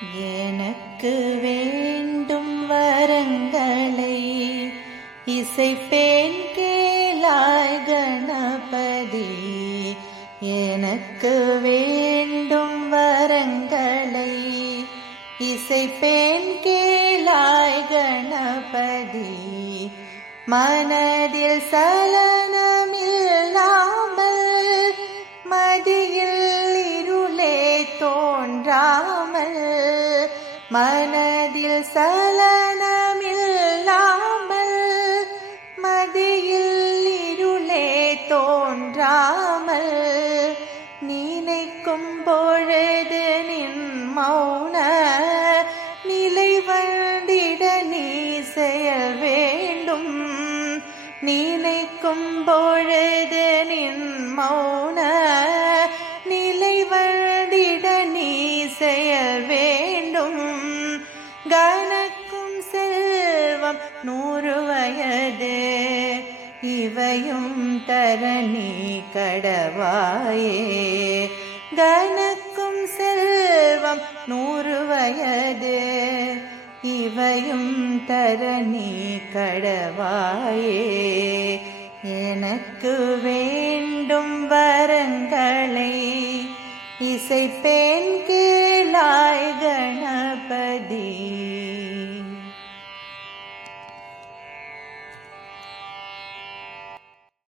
எனக்கு வேண்டும் வரங்களை இசைப்பேன் கேளாய் கணபதி. எனக்கு வேண்டும் வரங்களை இசைப்பேன் கேளாய் கணபதி. மனதில் சலனமில்லாமல் மதியில் இருளே தோன்றாமல், மனதில் சலனமில்லாமல் மதியில் இருளே தோன்றாமல், நினைக்கும் பொழுது நின் மௌன நிலை வந்திட நீ செயல் வேண்டும். நினைக்கும் பொழுது நின் மௌன நிலை வந்திட நீ செயல் வேண்டும். கணக்கும் செல்வம் 100 வயது இவையும் தரணி கடவாயே. கணக்கும் செல்வம் 100 வயது இவையும் தரணி கடவாயே. எனக்கு வேண்டும் வரங்களை இசைப்பேன் கேளாய் கணபதி.